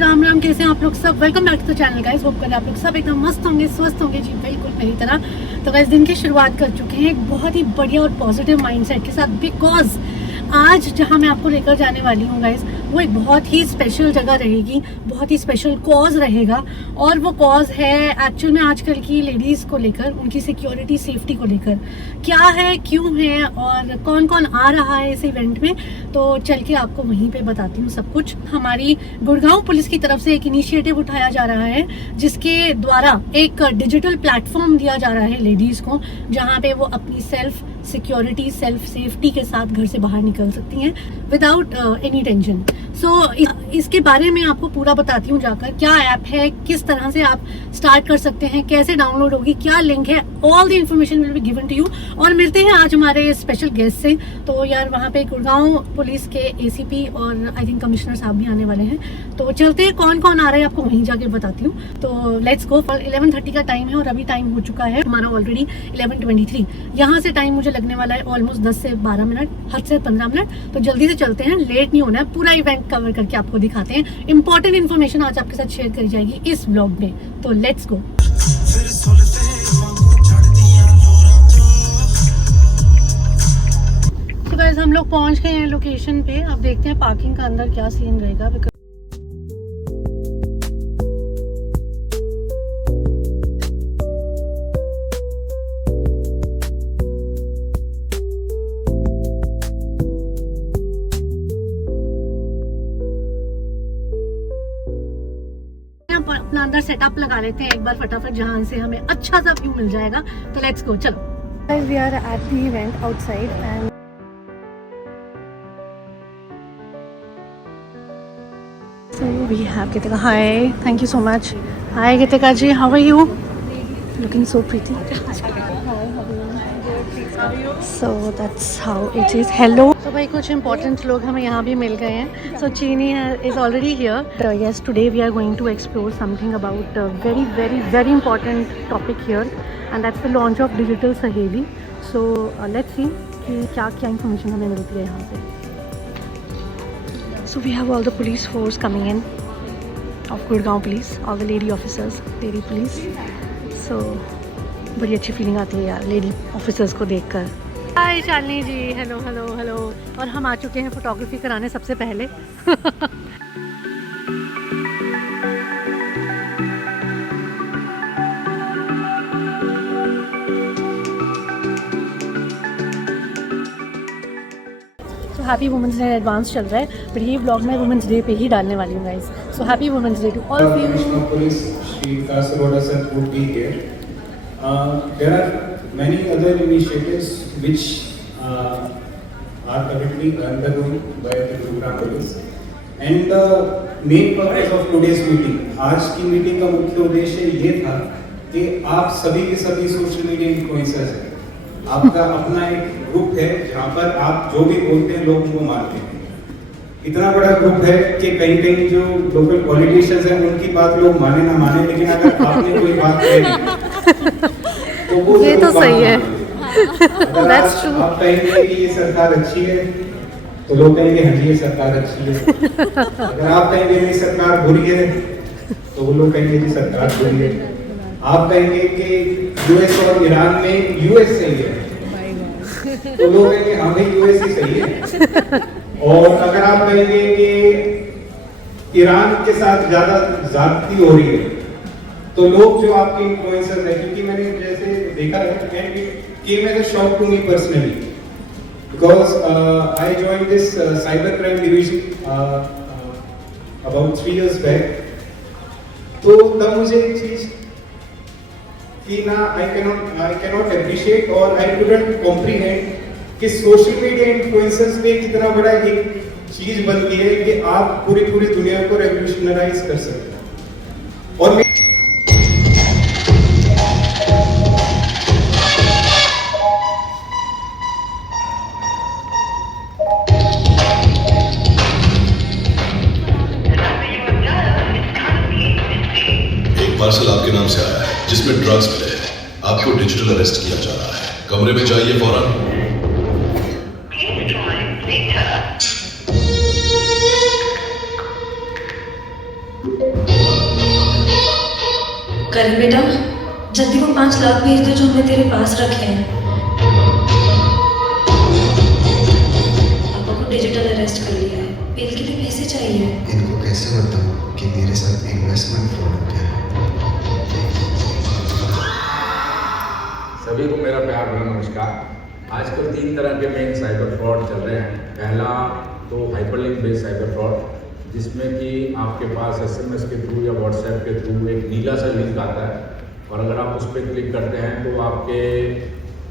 राम राम। कैसे हैं आप लोग सब? Welcome back to the channel guys. Hope करें आप लोग सब एकदम मस्त होंगे, स्वस्थ होंगे जी, बिल्कुल मेरी तरह। तो गाइस दिन की शुरुआत कर चुके हैं एक बहुत ही बढ़िया और पॉजिटिव माइंडसेट के साथ, बिकॉज आज जहां मैं आपको लेकर जाने वाली हूँ गाइस, वो एक बहुत ही स्पेशल जगह रहेगी, बहुत ही स्पेशल कॉज रहेगा। और वो कॉज है एक्चुअल में आजकल की लेडीज़ को लेकर, उनकी सिक्योरिटी सेफ्टी को लेकर। क्या है, क्यों है और कौन कौन आ रहा है इस इवेंट में, तो चल के आपको वहीं पे बताती हूँ सब कुछ। हमारी गुड़गांव पुलिस की तरफ से एक इनिशिएटिव उठाया जा रहा है, जिसके द्वारा एक डिजिटल प्लेटफॉर्म दिया जा रहा है लेडीज़ को, जहाँ पे वो अपनी सेल्फ सिक्योरिटी, सेल्फ सेफ्टी के साथ घर से बाहर निकल सकती हैं विदाउट एनी टेंशन। सो इसके बारे में आपको पूरा बताती हूँ जाकर, क्या ऐप है, किस तरह से आप स्टार्ट कर सकते हैं, कैसे डाउनलोड होगी, क्या लिंक है, all the information will be given to you. और मिलते हैं आज हमारे स्पेशल गेस्ट से। तो यार वहाँ पे गुड़गांव पुलिस के एसीपी और आई थिंक कमिश्नर साहब भी आने वाले हैं। तो चलते हैं, कौन कौन आ रहा है आपको वहीं जाके बताती हूँ। तो लेट्स गो। 11:30 का टाइम है और अभी टाइम हो चुका है हमारा ऑलरेडी 11:23। यहाँ से टाइम मुझे लगने वाला है ऑलमोस्ट 10 से 12 मिनट, हद से 15 मिनट। तो जल्दी से चलते हैं, लेट नहीं होना है। पूरा इवेंट कवर करके आपको दिखाते हैं। इंपॉर्टेंट इन्फॉर्मेशन आज आपके साथ शेयर करी जाएगी इस व्लॉग में। तो लेट्स गो। तो गाइस हम लोग पहुंच गए हैं लोकेशन पे। अब देखते हैं पार्किंग का अंदर क्या सीन रहेगा। अपना अंदर सेटअप लगा लेते हैं एक बार फटाफट, जहां से हमें अच्छा सा व्यू मिल जाएगा। तो लेट्स गो, चलो। We are at the event outside and so we have Gitika. Hi, thank you so much. Hi Gitika ji, how are you? Looking so pretty. So that's how it is. Hello. So भाई कुछ important लोग हमें यहाँ भी मिल गए हैं. So Chini is already here. Yes, today we are going to explore something about a very important topic here, and that's the launch of Digital Saheli. So let's see कि क्या information हमें मिलती है यहाँ पे. So we have all the police force coming in of Gurgaon police, all the lady officers, lady police. So बड़ी अच्छी feeling आती है यार लेडी ऑफिसर्स को देखकर। हाय शालिनी जी, हेलो हेलो हेलो। और हम आ चुके हैं फोटोग्राफी कराने सबसे पहले। हैप्पी वुमेंस डे एडवांस चल रहा है, बट ये ब्लॉग मैं वुमेंस डे पे ही डालने वाली हूँ guys. So happy women's day to all of you. Police Shri Kasarwada sir would be here. There are many other initiatives which are currently undergoing by the Gurugram police. And the main purpose of today's meeting, आज की meeting का मुख्य उद्देश्य ये था कि आप सभी के सभी सोशल मीडिया इन्फ्लुएंसर्स हैं। आपका अपना एक ग्रुप है जहाँ पर आप जो भी बोलते हैं लोग उनको मानते हैं। इतना बड़ा ग्रुप है कि कहीं कहीं जो लोकल पॉलिटिशियंस हैं उनकी बात लोग माने ना माने, लेकिन अगर आपने कोई बात कही तो वो ये तो सही है। अगर आप कहेंगे कि ये सरकार अच्छी है तो लोग कहेंगे हाँ जी ये सरकार अच्छी है। अगर आप कहेंगे नहीं सरकार बुरी है तो वो लोग कहेंगे जी सरकार बुरी है। आप कहेंगे कि यूएस और ईरान में यूएस सही है तो लोग कहेंगे हाँ भाई यूएस ही सही है। और अगर आप कहेंगे कि ईरान के साथ ज्यादा ज्यादती हो रही है तो लोग जो आपके इन्फ्लुएंसर्स हैं, क्योंकि मैंने जैसे देखा है कि मैं shock to me personally because I joined this cyber crime division about 3 years back. तो तब मुझे एक चीज कि ना आई कैनॉट अप्रिशिएट और आई कुडंट कॉम्प्रिहेंड कि सोशल मीडिया इन्फ्लुएंसर्स पे कितना बड़ा एक चीज बन गई है कि आप पूरी दुनिया को रेवोल्यूशनराइज कर सकते हैं। और एक पार्सल आपके नाम से आया है जिसमें ड्रग्स मिले हैं। आपको डिजिटल अरेस्ट किया जा रहा है। कमरे में जाइए फौरन। 5 लाख भेज दे जो हमने तेरे पास रखे हैं। पापा को डिजिटल अरेस्ट कर लिया है, बेल के लिए पैसे चाहिए। इनको कैसे बताऊं कि मेरे साथ इन्वेस्टमेंट फ्रॉड हो गया है। सभी को मेरा प्यार भरा नमस्कार। आजकल 3 तरह के मेन साइबर फ्रॉड चल रहे हैं। पहला तो हाइपरलिंक बेस्ड साइबर फ्रॉड, जिसमें कि आपके पास SMS के थ्रू या WhatsApp के थ्रू एक नीला सा लिंक आता है और अगर आप उस पर क्लिक करते हैं तो आपके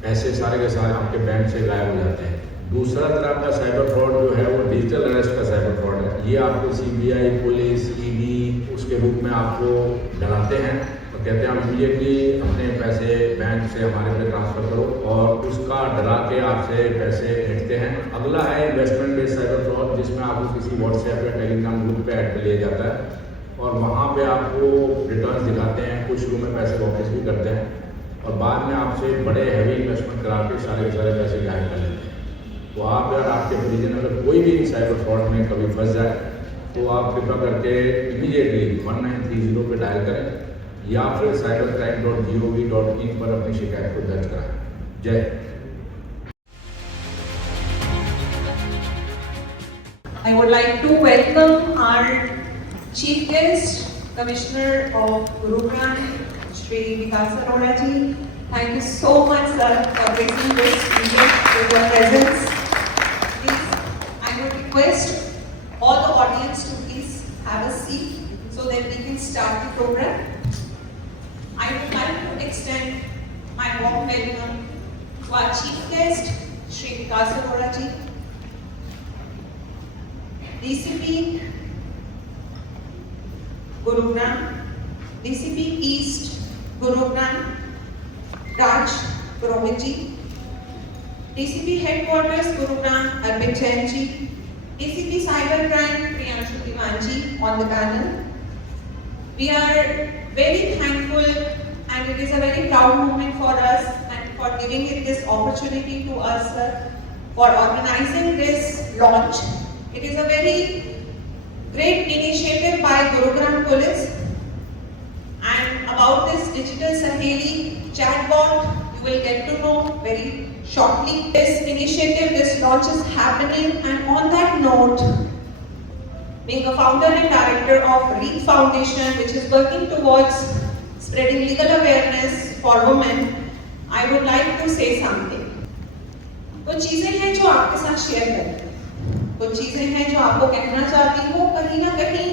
पैसे सारे के सारे आपके बैंक से गायब हो जाते हैं। दूसरा तरह का साइबर फ्रॉड जो है वो डिजिटल अरेस्ट का साइबर फ्रॉड है। ये आपको CBI, पुलिस, ED उसके रूप में आपको डराते हैं और कहते हैं आप इमीडिएटली अपने पैसे बैंक से हमारे पे ट्रांसफ़र करो और उसका डरा के आपसे पैसे ऐंठते हैं। अगला है इन्वेस्टमेंट बेस्ड साइबर फ्रॉड, जिसमें आपको किसी WhatsApp या टेलीग्राम ग्रुप पे ऐड कर लिया जाता है और वहाँ पे आपको रिटर्न दिखाते हैं, कुछ शुरू में पैसे वापस भी करते हैं और बाद में आपसे बड़े हैवी इन्वेस्टमेंट करा के सारे के सारे पैसे गायब कर लेते हैं। तो आप अगर आपके परिजन अगर कोई भी साइबर फ्रॉड में कभी फंस जाए तो आप कृपया करके इमीडिएटली 1930 पे डायल करें या फिर cybercrime.gov.in पर अपनी शिकायत को दर्ज कराएं। जय Hind. I would like to welcome our chief guest, Commissioner of Gurugram, Shri Vikas Arora ji. Thank you so much, sir, for gracing this event with your presence. Please, I would request all the audience to please have a seat so that we can start the program. I would like to extend my warm welcome to our chief guest, Shri Vikas Arora ji, DCP Gurugram, DCP East Gurugram, Raj Purohit ji, DCP Headquarters Gurugram, Arvind Jain ji, DCP Cybercrime Priyanshu Diwan ji on the panel. We are very thankful and it is a very proud moment for us and for giving it this opportunity to us, sir, for organizing this launch. It is a very great initiative by Gurugram Police, and about this digital Saheli chatbot you will get to know very shortly. This initiative, this launch is happening, and on that note, being a founder and director of REAP Foundation, which is working towards spreading legal awareness for women, I would like to say something. कुछ चीजें हैं जो आपके साथ share करनी है, कुछ चीजें हैं जो आपको कहना चाहती हूँ, कहीं ना कहीं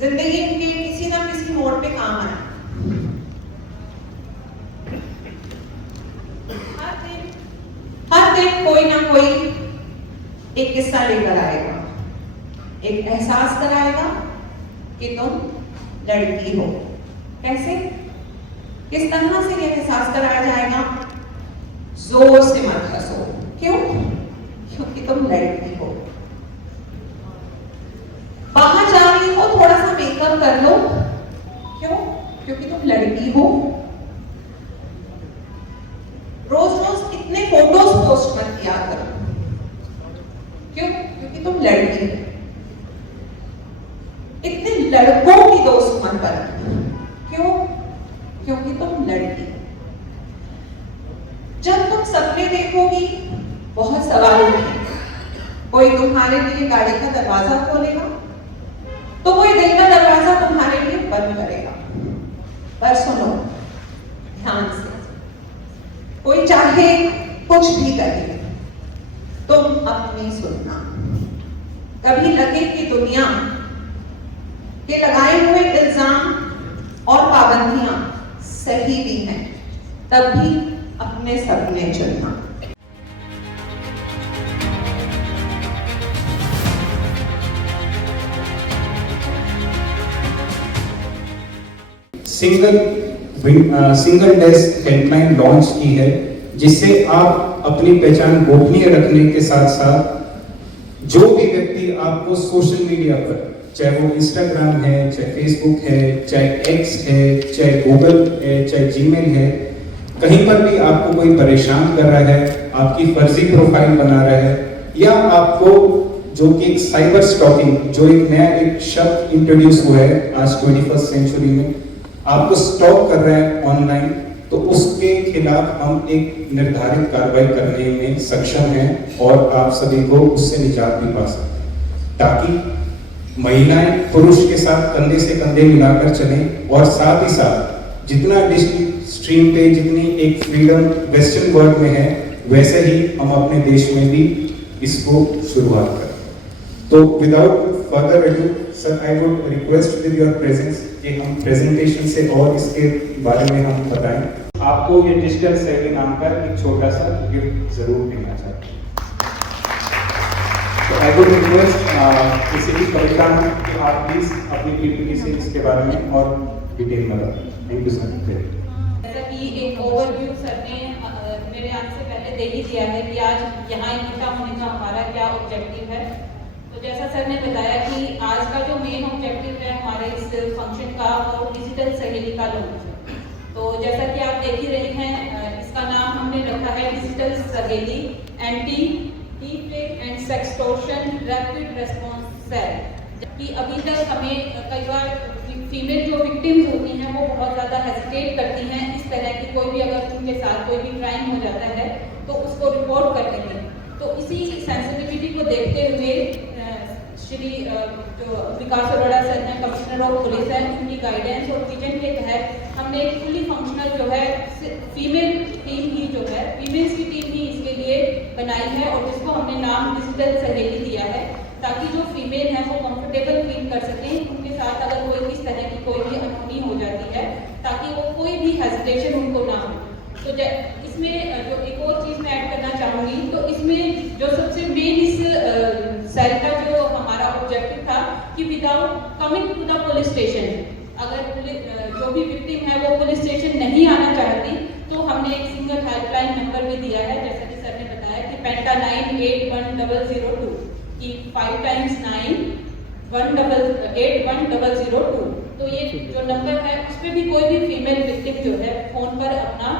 जिंदगी के किसी ना किसी मोड़ पे काम आए। हर दिन कोई ना कोई एक किस्सा लेकर आएगा, एक एहसास कराएगा कि तुम लड़की हो। कैसे, किस तरह से ये एहसास कराया जाएगा? जोर से मत हंसो। क्यों? क्योंकि तुम लड़की हो। बाहर जा रही हो, थोड़ा सा मेकअप कर लो। क्यों? क्योंकि तुम लड़की हो। रोज रोज इतने फोटोज पोस्ट मत किया करो। क्यों? क्योंकि तुम लड़की हो। इतने लड़कों की दोस्त मत बनो। क्यों? क्योंकि तुम लड़की हो। जब तुम सपने देखोगी, बहुत सवाल उठेंगे। कोई तुम्हारे लिए गाड़ी का दरवाजा खोलेगा तो कोई दिल का दरवाजा तुम्हारे लिए बंद करेगा। पर सुनो ध्यान से, कोई चाहे कुछ भी करे, तुम अपनी सुनना। कभी लगे कि दुनिया के लगाए हुए इल्जाम और पाबंदियां सही भी हैं, तब भी अपने सपने चुनना। सिंगल डेस्क हेल्पलाइन लॉन्च की है, जिससे आप अपनी पहचान गोपनीय रखने के साथ साथ जो भी व्यक्ति आपको सोशल मीडिया पर, चाहे वो इंस्टाग्राम है, चाहे फेसबुक है, चाहे एक्स है, चाहे गूगल है, चाहे जीमेल है, कहीं पर भी आपको कोई परेशान कर रहा है, आपकी फर्जी प्रोफाइल बना रहा है, या आपको जो कि एक साइबर स्टॉकिंग, जो एक नया एक शब्द इंट्रोड्यूस हुआ है आज 21st सेंचुरी में, आपको स्टॉक कर रहा है ऑनलाइन, तो उसके खिलाफ हम एक निर्धारित कार्रवाई करने में सक्षम हैं और आप सभी को उससे निजात भी पा सकते हैं, ताकि महिलाएं पुरुष के साथ कंधे से कंधे मिलाकर चलें और साथ ही साथ जितना डिजिटल स्ट्रीम पे जितनी एक फ्रीडम वेस्टर्न वर्ल्ड में है वैसे ही हम अपने देश में भी इसको शुरुआत करें। तो without further edu sir, I would request with your presence कि हम प्रेजेंटेशन से और इसके बारे में हम बताएं। आपको ये डिजिटल सेवी नाम का एक छोटा सा गिफ्ट जरूर देना चाहते हैं। तो आई वुड रिक्वेस्ट किसी भी कविता में कि आप प्लीज अपनी पीपीटी से इसके बारे में और डिटेल में बताएं। Thank you sir. जैसा कि एक ओवरव्यू सर ने मेरे आने से पहले दे ही दिया है कि आज यहाँ इकट्ठा होने का हमारा क्या ऑब्जेक्टिव है। तो जैसा सर ने बताया कि आज का जो मेन ऑब्जेक्टिव है हमारे इस फंक्शन का वो डिजिटल सहेली का लॉन्च है। तो जैसा कि आप देख ही रहे हैं, इसका नाम हमने रखा है डिजिटल सहेली anti deepfake and sextortion rapid response cell. जबकि अभी तक हमें कई बार फीमेल जो विक्टिम्स होती हैं वो बहुत ज़्यादा हेजिटेट करती हैं इस तरह की कोई भी अगर उनके साथ कोई भी क्राइम हो जाता है तो उसको रिपोर्ट करने में। तो इसी सेंसिटिविटी को देखते हुए श्री जो विकास अरोड़ा सर हैं, कमिश्नर ऑफ पुलिस हैं, उनकी गाइडेंस और विजन के तहत हमने एक फुली फंक्शनल जो है फीमेल टीम ही जो है फीमेल्स की टीम ही इसके लिए बनाई है और जिसको हमने नाम डिजिटल सहेली दिया है, ताकि जो फीमेल हैं वो कंफर्टेबल फील कर सकें उनके साथ अगर कोई इस तरह की कोई भी अनहोनी हो जाती है, ताकि वो कोई भी हेजिटेशन उनको ना हो। तो इसमें जो एक और चीज़ मैं ऐड करना चाहूँगी, तो इसमें जो सबसे मेन इस सेल का जो हमारा ऑब्जेक्टिव था कि without coming to the police station, अगर जो भी विक्टिम है वो पुलिस स्टेशन नहीं आना चाहती तो हमने एक सिंगल हेल्पलाइन नंबर भी दिया है, जैसा कि सर ने बताया कि पेंटा 9810002 कि 5 times 9 1881002। तो ये जो नंबर है उस पर भी कोई भी फीमेल विक्टिम जो है फोन पर अपना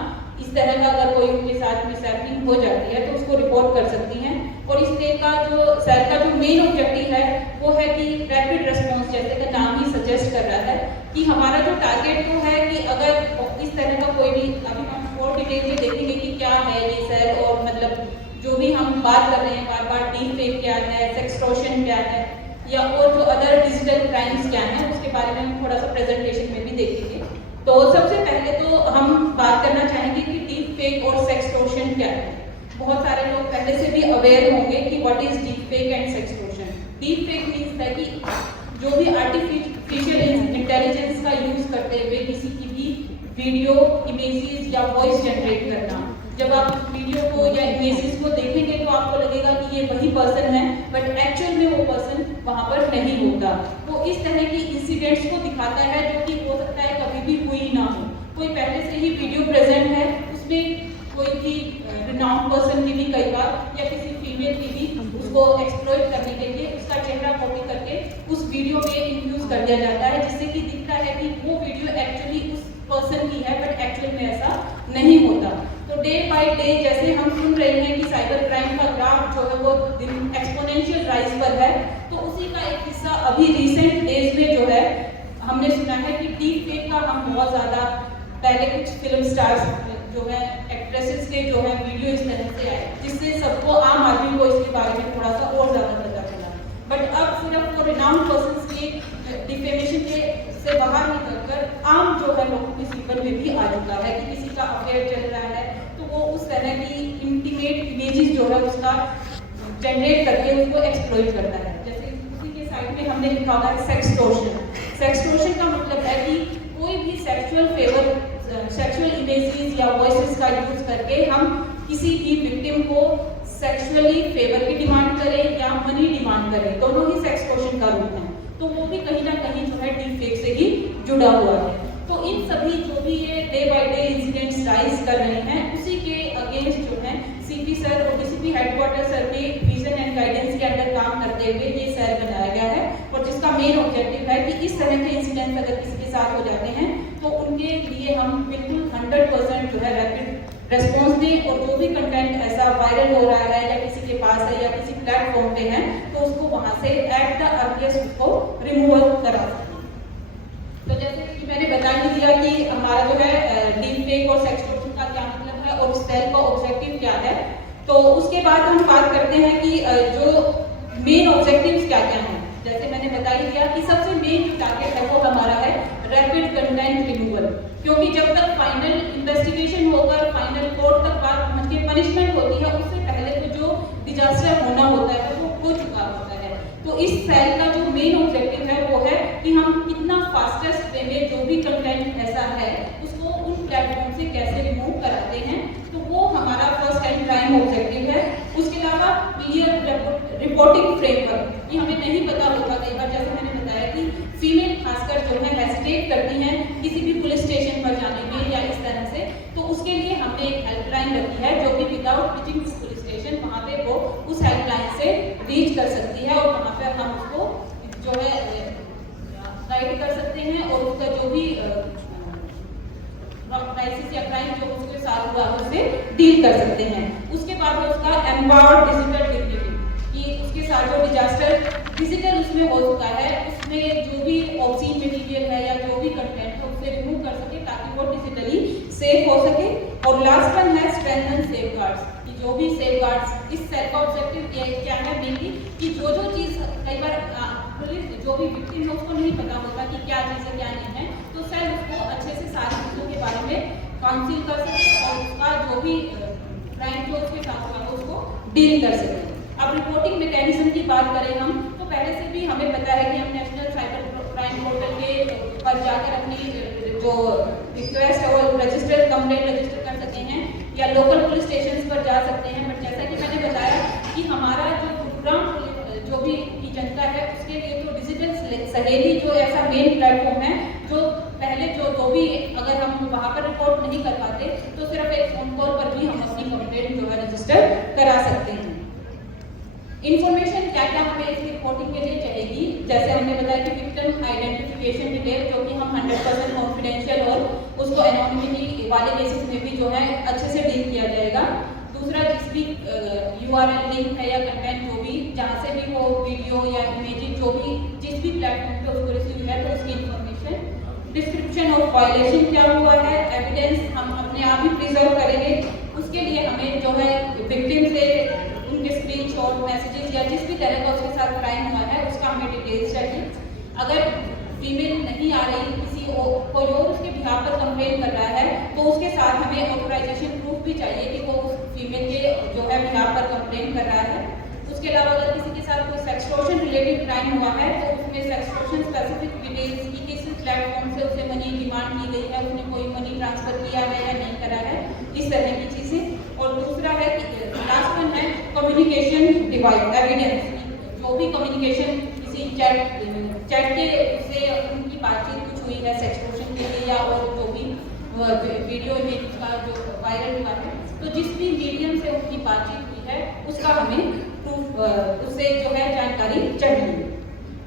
इस तरह का अगर कोई उनके साथ मिसहैपनिंग हो जाती है तो उसको रिपोर्ट कर सकती हैं। और इस सेल का जो मेन ऑब्जेक्टिव है वो है कि रैपिड रेस्पॉन्स, जैसे का नाम ही सजेस्ट कर रहा है कि हमारा जो टारगेट वो है कि अगर इस तरह का कोई भी, अभी हम और डिटेल में देखेंगे कि क्या है ये सेल और मतलब जो भी हम बात कर रहे हैं बार बार, डीफेक क्या है, सेक्सटोर्शन क्या है, या और जो अदर डिजिटल क्राइम्स क्या हैं उसके बारे में हम थोड़ा सा प्रेजेंटेशन में भी देखेंगे। तो सबसे पहले तो हम बात करना चाहेंगे कि डीफेक और सेक्सटोर्शन क्या है। बहुत सारे लोग पहले से भी अवेयर होंगे कि what is deepfake and sextortion. Deepfake means है कि जो भी आर्टिफिशियल इंटेलिजेंस का यूज करते हुए किसी की भी वीडियो, इमेजेस या वॉइस जनरेट करना। जब आप वीडियो को या इमेजेस को देखेंगे तो आपको लगेगा कि ये वही पर्सन है, बट एक्चुअल में वो पर्सन वहाँ पर नहीं होता। तो इस तरह की इंसिडेंट्स को दिखाता है जो कि हो सकता है कभी भी हुई ना हो। कोई पहले से ही वीडियो प्रेजेंट है, उसमें कोई भी रिनाउंड पर्सन की भी कई बार या किसी फीमेल की भी उसको एक्सप्लॉइट करने के लिए उसका चेहरा कॉपी करके उस वीडियो में इंक्लूड कर दिया जाता है, जिससे कि दिखता है कि वो वीडियो एक्चुअली उस पर्सन की है, बट एक्चुअल में ऐसा नहीं होता। तो डे बाय डे जैसे हम सुन रहे हैं कि साइबर क्राइम का ग्राफ जो है वो एक्सपोनेंशियल राइज पर है, तो उसी का एक हिस्सा अभी रिसेंट डेज में जो है हमने सुना है कि डीफेक का हम बहुत ज़्यादा पहले कुछ फिल्म स्टार्स जो है एक्ट्रेसेस के जो है वीडियो इस तरह से आए, जिससे सबको आम आदमी को इसके बारे में थोड़ा सा और ज़्यादा पता चला। बट अब सिर्फ वो रिनाउंड पर्सन्स के डिफेमेशन के से बाहर निकलकर आम जो है लोगों के जीवन में भी आ चुका है कि किसी का अफेयर चल रहा है तो वो उस तरह की इंटीमेट इमेजेस जो है उसका जनरेट करके उसको एक्सप्लॉइट करता है। जैसे उसी के साइड में हमने लिखा हुआ है सेक्सटोर्शन। सेक्सटोर्शन का मतलब है कि कोई भी सेक्सुअल इमेजेस या वॉइसेस का यूज करके हम किसी भी विक्टिम को सेक्सुअली फेवर की डिमांड करें या मनी डिमांड करें, दोनों ही सेक्सटोर्शन का रूप है। तो वो भी कहीं ना कहीं जो है डीफेक से ही जुड़ा हुआ है। तो इन सभी जो भी ये day by day incidents rise कर रहे हैं उसी के अगेंस्ट जो है सीपी सर और डीसीपी हेडक्वार्टर सर के विजन एंड गाइडेंस के अंदर काम करते हुए ये सेल बनाया गया है, और जिसका मेन ऑब्जेक्टिव है कि इस तरह के इंसिडेंट्स अगर किसी के साथ हो जाते हैं तो उनके लिए हम बिल्कुल 100% जो है रैपिड रेस्पॉन्स दें, और जो भी कंटेंट ऐसा वायरल हो रहा है या किसी के पास है या किसी प्लेटफॉर्म पे है तो उसको वहाँ से एट द अर्लीस्ट उसको रिमूवल करा सकते हैं। तो जैसे कि मैंने बता ही दिया कि हमारा जो है डीफेक रेप और सेक्सटोर्शन का क्या मतलब है और सेल का ऑब्जेक्टिव क्या है। तो उसके बाद हम बात करते हैं कि जो मेन ऑब्जेक्टिव्स क्या क्या हैं। जैसे मैंने बता ही दिया कि सबसे मेन जो टारगेट है वो हमारा है रैपिड कंटेंट रिमूवल, क्योंकि जब तक फाइनल इन्वेस्टिगेशन होकर फाइनल कोर्ट तक बात पहुंच के पनिशमेंट होती है, उससे पहले तो जो डिजास्टर होना होता है वो हो चुका होता है। तो इस सेल का जो मेन ऑब्जेक्टिव है वो है कि हम कितना फास्टेस्ट वे में जो भी कंटेंट ऐसा है उसको उन प्लेटफॉर्म से कैसे रिमूव कराते हैं। तो वो हमारा फर्स्ट एंड प्राइम ऑब्जेक्टिव है। उसके अलावा क्लियर रिपोर्टिंग फ्रेमवर्क, ये हमें नहीं पता होता कई बार, जैसे मैंने बताया कि फीमेल खासकर जो है हेजिटेट करती हैं किसी भी पुलिस स्टेशन पर जाने में या इस तरह से, तो उसके लिए हमने एक हेल्पलाइन रखी है जो कि without reaching to police station वहाँ पे वो उस हेल्पलाइन से रीच कर सकती है और वहाँ पे हम उसको जो है गाइड कर सकते हैं और उसका जो भी क्राइसिस या क्राइम जो उसके साथ हुआ उससे डील कर सकते हैं। उसके बाद उसका एम्पावर्ड डिजिटल डिग्निटी, कि उसके साथ जो डिजास्टर डिजिटल उसमें हो चुका है उसमें जो भी ऑब्सीन मटेरियल है या जो भी कंटेंट है उससे रिमूव कर सके ताकि वो डिजिटली सेफ हो सके। और लास्ट वन है स्ट्रेंथन सेफगार्ड्स, कि जो भी सेफगार्ड्स इस सेल का ऑब्जेक्टिव क्या है मेनली कि जो चीज़ कई बार पुलिस जो भी विक्टिम है उसको नहीं पता होता कि क्या चीज़ है क्या नहीं है, तो सेल उसको अच्छे से सारी चीज़ों के बारे में काउंसिल कर सके और उसका जो भी क्राइम जो उसके साथ हुआ है उसको डील कर सके। अब रिपोर्टिंग मैकेनिज्म की बात करें हम, तो पहले से भी हमें पता है कि हम नेशनल साइबर क्राइम पोर्टल के पर जाकर अपनी जो रिक्वेस्ट है वो रजिस्टर कंप्लेंट रजिस्टर कर सकते हैं या लोकल पुलिस स्टेशन पर जा सकते हैं। बट जैसा कि मैंने बताया कि हमारा जो प्रोग्राम जो भी की जनता है उसके लिए तो डिजिटल सहेली जो ऐसा मेन प्लेटफॉर्म है जो पहले जो भी अगर हम वहाँ पर रिपोर्ट नहीं कर पाते तो सिर्फ एक फोन कॉल पर भी हम अपनी कंप्लेंट जो है रजिस्टर करा सकते हैं। इन्फॉर्मेशन क्या क्या हमें इसकी रिपोर्टिंग के लिए चाहिए, जैसे हमने बताया कि विक्टिम आइडेंटिफिकेशन डिटेल जो कि हम 100% कॉन्फिडेंशियल और उसको एनोनिमिटी वाले केसेस में भी जो है अच्छे से डील किया जाएगा। दूसरा जिस भी URL लिंक है या कंटेंट जो भी जहाँ से भी वो वीडियो या इमेज जो भी जिस भी प्लेटफॉर्म पे उसको रिसीव है तो उसकी इन्फॉर्मेशन, डिस्क्रिप्शन ऑफ वायलेशन क्या हुआ है, एविडेंस हम अपने आप ही प्रिजर्व करेंगे। उसके लिए हमें जो है विक्टिम से उनके स्क्रीनशॉट मैसेजेस या जिस भी तरह का उसके साथ क्राइम हुआ है उसका हमें डिटेल्स चाहिए। अगर फीमेल नहीं आ रही किसी कोई और उसके बिहार पर कंप्लेन कर रहा है तो उसके साथ हमें ऑथराइजेशन प्रूफ भी चाहिए कि वो उस फीमेल के जो है बिहार पर कंप्लेन कर रहा है। उसके अलावा अगर किसी के साथ कोई सेक्सटोर्शन रिलेटेड क्राइम हुआ है तो उसमें सेक्सटोर्शन स्पेसिफिक डिटेल्स की किस प्लेटफॉर्म से उसे मनी डिमांड की गई है, उसने कोई मनी ट्रांसफर किया है या नहीं करा है, इस तरह की चीज़ें। और दूसरा है कि लास्ट वन है कम्युनिकेशन डिवाइस एविडेंस, जो भी कम्युनिकेशन किसी चैट के से उनकी बातचीत कुछ हुई है सेक्सटोर्शन के लिए या और जो भी वीडियो इमेज का जो वायरल हुआ है तो जिस भी मीडियम से उनकी बातचीत हुई है उसका हमें प्रूफ उससे जो है जानकारी चाहिए।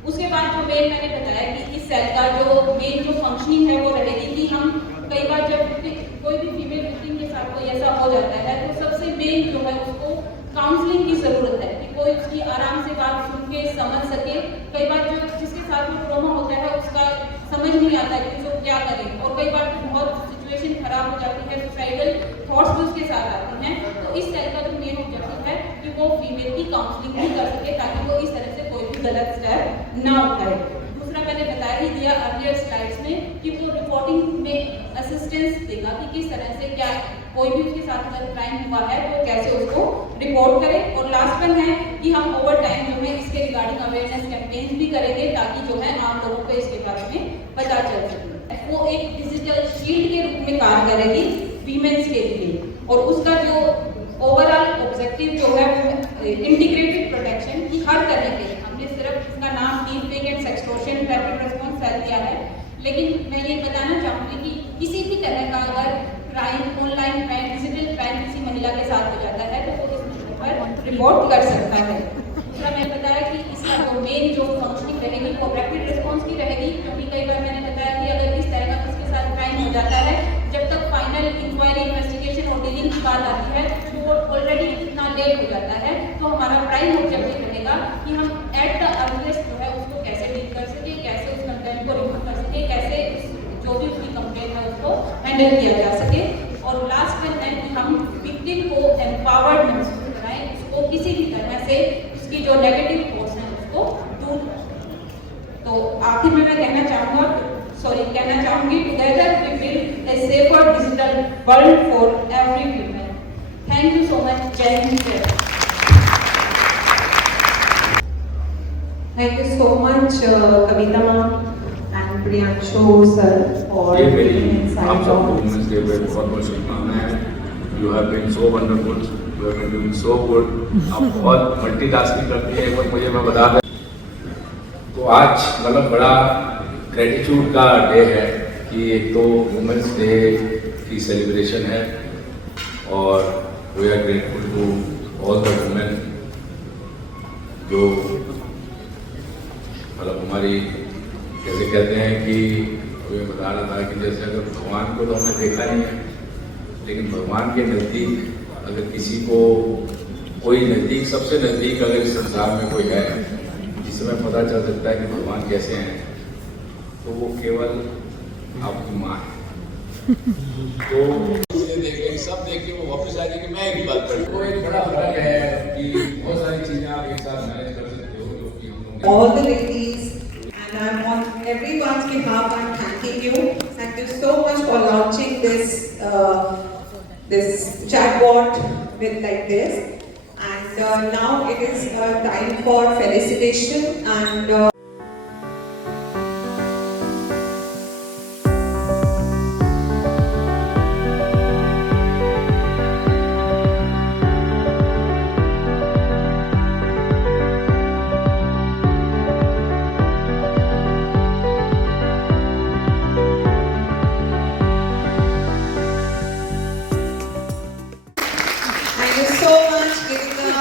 उसके बाद जो मेन मैंने बताया कि इस सेल का जो मेन जो फंक्शनिंग है वो रहेगी कि हम कई बार जब कोई भी फीमेल विक्टिम के साथ कोई ऐसा हो जाता है तो सबसे मेन जो है उसको काउंसलिंग की ज़रूरत है कि कोई उसकी आराम से बात सुन के समझ सके। कई बार जो जिसके साथ में ट्रॉमा होता है उसका समझ नहीं आता कि उसको क्या करें और कई बार बहुत सिचुएशन खराब हो जाती है, सुसाइडल थॉट्स भी उसके साथ आते हैं। तो इस सेल का जो मेन ऑब्जेक्टिव है कि वो फीमेल की काउंसलिंग भी कर सके ताकि वो इस तरह से कोई भी गलत स्टेप ना उठाए। दूसरा मैंने बता ही दिया अर्लियर स्लाइड्स में कि वो रिपोर्टिंग में असिस्टेंस देगा कि किस तरह से क्या कोई भी उसके साथ अगर क्राइम हुआ है तो कैसे उसको रिपोर्ट करे। और लास्ट वन है कि हम ओवर टाइम जो है इसके रिगार्डिंग अवेयरनेस कैंपेन्स भी करेंगे ताकि जो है आम लोगों को इसके बारे में पता चल सके। वो एक डिजिटल शील्ड के रूप में कार्य करेगी वीमेंस के लिए और उसका जो ओवरऑल ऑब्जेक्टिव जो है वो इंटीग्रेटेड प्रोटेक्शन की हर तरह के, हमने सिर्फ इसका नाम deep fake and sextortion rapid response cell दिया है, लेकिन मैं ये बताना चाहूँगी कि किसी भी तरह का अगर crime, online crime, digital crime किसी महिला के साथ हो जाता है तो वो इस पर रिपोर्ट कर सकता है। दूसरा मैंने बताया कि इसका जो मेन जो फंक्शनिंग रहेगी वो रैपिड रिस्पांस की रहेगी, क्योंकि कई बार मैंने बताया कि अगर इस तरह का किसके साथ क्राइम हो जाता है जब तक फाइनल इंक्वायरी, इन्वेस्टिगेशन और डीलिंग की बात आती है तो वो ऑलरेडी इतना लेट हो जाता है। तो हमारा प्राइम ऑब्जेक्टिव रहेगा कि हम एट द अर्लीस्ट जो है उसको कैसे डील कर सके, कैसे उस कंटेंट को रिमूव कर सके, कैसे जो भी उसकी कंप्लेंट है उसको हैंडल किया जा सके। कि जो नेगेटिव थॉट्स हैं उसको दूर करें। तो आखिर में मैं कहना चाहूंगी together we build a safer digital world for every human. Thank you so much. Jai Hind. Thank you so much, Kavita ma'am and Priyanshu sir for ये giving मेरी insight आप सबको on वुमेन्स डे पे बहुत बहुत शुभकामनाएं हैं। You have been so wonderful, you have been doing so good. आप बहुत मल्टीटास्किंग करती है, एक बार मुझे मैं बता दें। तो आज मतलब बड़ा ग्रेटिट्यूड का डे है कि एक तो वुमेन्स डे की सेलिब्रेशन है और we are grateful to all the women जो मतलब हमारी जैसे कहते हैं कि अभी बता रहा था कि जैसे अगर भगवान को तो हमने देखा नहीं है, लेकिन भगवान के नज़दीक अगर किसी को कोई नज़दीक सबसे नज़दीक अगर इस संसार में कोई है जिससे हमें पता चल सकता है कि भगवान कैसे हैं, तो वो केवल आपकी माँ है। तो देख के सब देख के वो वापस आ जाएगी, मैं एक ही बात करूँ। वो एक बड़ा फर्क है कि बहुत सारी चीज़ें आप एक साथ मैनेज कर सकते हो जो कि हम लोग all the ladies, and I'm on everyone's behalf. I'm thanking you. Thank you so much for launching this chatbot with like this. And now it is time for felicitation and. Thank you so much, Girika,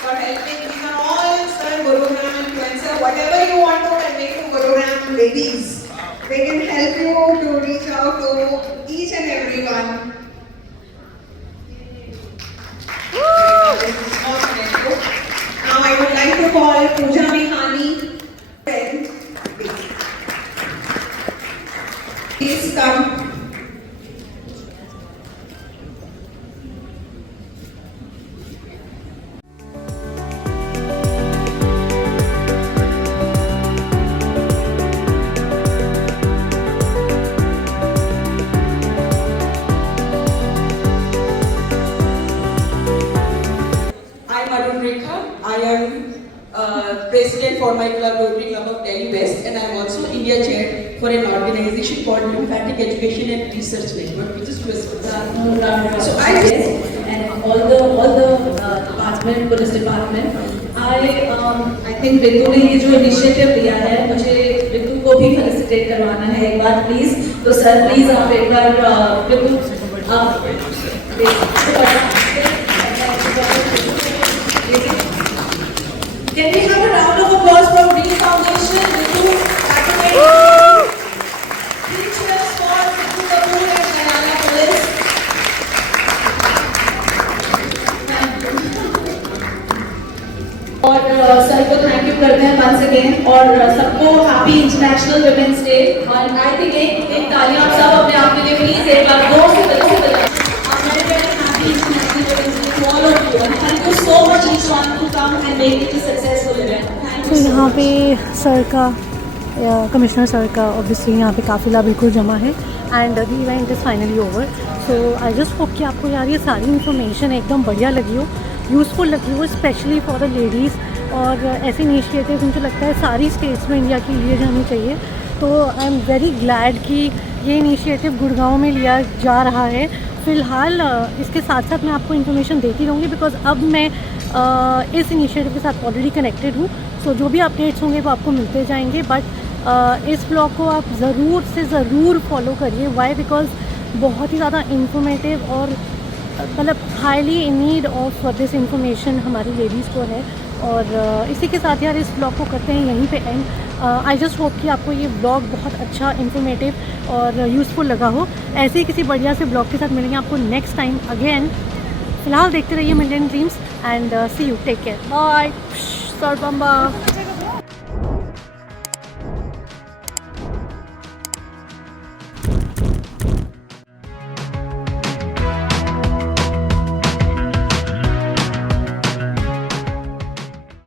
for helping me on all Sir Gurugram influencer. Whatever you want to convey to Gurugram ladies, they can help you to reach out to each and everyone. Now I would like to call Pooja Mihani. Please come. I'm Arun Rekha. I am president for my club, Rotary Club of Delhi West, and I'm also India chair for an organization called Lymphatic Education and Research Network, which is TWIST. So I and all the department, police department. I think Bittu ने ये जो initiative लिया है, मुझे बिट्टू को भी felicitate करवाना है एक बार प्लीज। तो सर प्लीज आप एक बार बिट्टू आप Can we have a round of applause from Green Foundation, Bittu, Academic, teachers for Bittu Kapoor and Haryana Police. और सर को थैंक यू करते हैं once again और सबको हैप्पी इंटरनेशनल वुमेन्स डे। और आई थिंक एक तालियां आप सब अपने आप के लिए प्लीज एक बार जोर से बजाओ। Happy International Women's Day to all of you and thank you so much each one to come and make it a successful event. Thank you तो so यहाँ much. पे सर का कमिश्नर सर का obviously यहाँ पे काफ़िला बिल्कुल जमा है and the event is finally over. So I just hope कि आपको यार ये सारी इन्फॉर्मेशन एकदम बढ़िया लगी हो, यूज़फुल लगी हो, स्पेशली फॉर द लेडीज़। और ऐसे इनिशिएटिव मुझे लगता है सारी स्टेट्स में इंडिया की लिए जानी चाहिए। तो आई एम वेरी ग्लैड कि ये इनिशिएटिव गुड़गांव में लिया जा रहा है। फ़िलहाल इसके साथ साथ मैं आपको इन्फॉर्मेशन देती रहूँगी बिकॉज़ अब मैं इस इनिशिएटिव के साथ ऑलरेडी कनेक्टेड हूँ। सो जो भी अपडेट्स होंगे वो आपको मिलते जाएंगे, बट इस ब्लॉग को आप ज़रूर से ज़रूर फॉलो करिए। वाई? बिकॉज़ बहुत ही ज़्यादा इन्फॉर्मेटिव और मतलब highly in need of this information हमारी लेडीज़ को है। और इसी के साथ यार इस ब्लॉग को करते हैं यहीं पे एंड। आई जस्ट होप कि आपको ये ब्लॉग बहुत अच्छा इन्फॉर्मेटिव और यूज़फुल लगा हो। ऐसे ही किसी बढ़िया से ब्लॉग के साथ मिलेंगे आपको नेक्स्ट टाइम अगेन। फ़िलहाल देखते रहिए million dreams and see you, take care, bye. Sir बम्बा।